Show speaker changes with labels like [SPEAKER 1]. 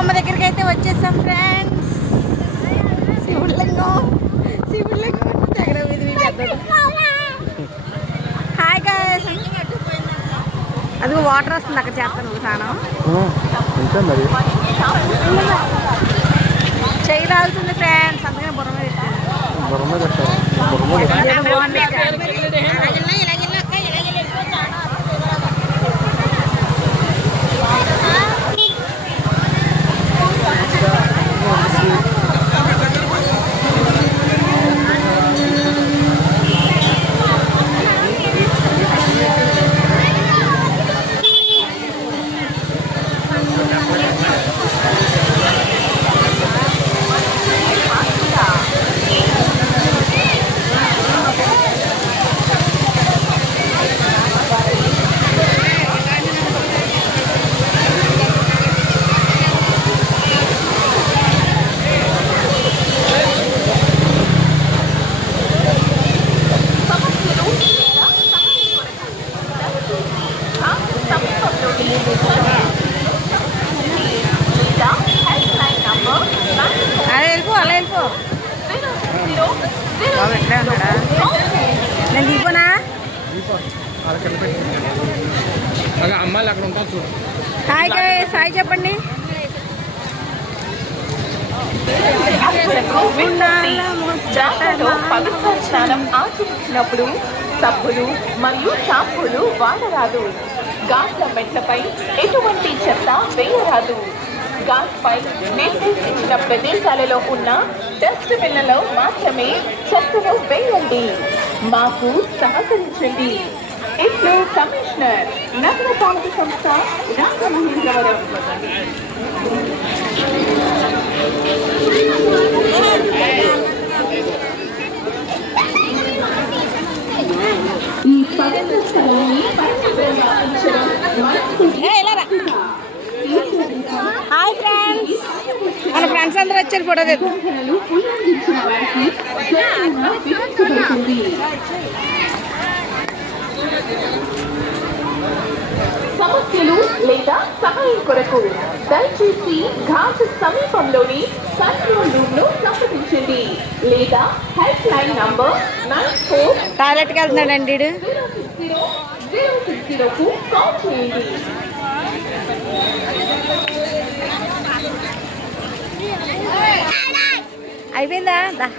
[SPEAKER 1] బొమ్మ దగ్గరికి అయితే వచ్చేసాం ఫ్రెండ్స్ శివుడి లింగం దగ్గర. హాయ్ గాయస్ అది వాటర్ వస్తుంది అక్కడ చేస్తాను స్నానం. చెయ్యి తాగుతుంది ఫ్రెండ్స్ అందుకని బుర్ర మీద పెట్టాను.
[SPEAKER 2] బొమ్మ
[SPEAKER 1] బాబు ఎక్కడే ఉన్నాడా నేను దిగిపోనా
[SPEAKER 2] అక్కడ పెట్టి అక్కడ అమ్మాయిలు అక్కడ ఉంటారు చూడు.
[SPEAKER 1] హాయ్ గాయస్ హాయ్ చెప్పండి.
[SPEAKER 3] జాతరలో పవిత్ర స్నానం ఆచరించినప్పుడు సబ్బులు మరియు షాంపూలు వాడరాదు. ఘాట్ల మెట్లపై ఎటువంటి చెత్త వేయరాదు. గాస్పై పై ఇచ్చిన ప్రదేశాలలో ఉన్న డస్ట్ బిన్లలో మాత్రమే చెత్తను వేయండి. మాకు సహకరించండి. ఇట్లు కమిషనర్ నగరపాలక సంస్థ రామమహేంద్రవరం ఈ పవిత్ర స్థలాన్ని పరిశుభ్రంగా
[SPEAKER 1] ఫ్రెండ్స్ అందరూ వచ్చారు ఫోటో
[SPEAKER 3] సమస్యలు లేదా సహాయం కొరకు దయచేసి ఘాట్ సమీపంలోని కంట్రోల్ రూమ్ను సంప్రదించండి. లేదా help line number nine four
[SPEAKER 1] టాయిలెట్కి వెళ్తున్నాడండి
[SPEAKER 3] zero six zero zero six జీరోకు call చేయండి.
[SPEAKER 1] అయిపోయిందా దా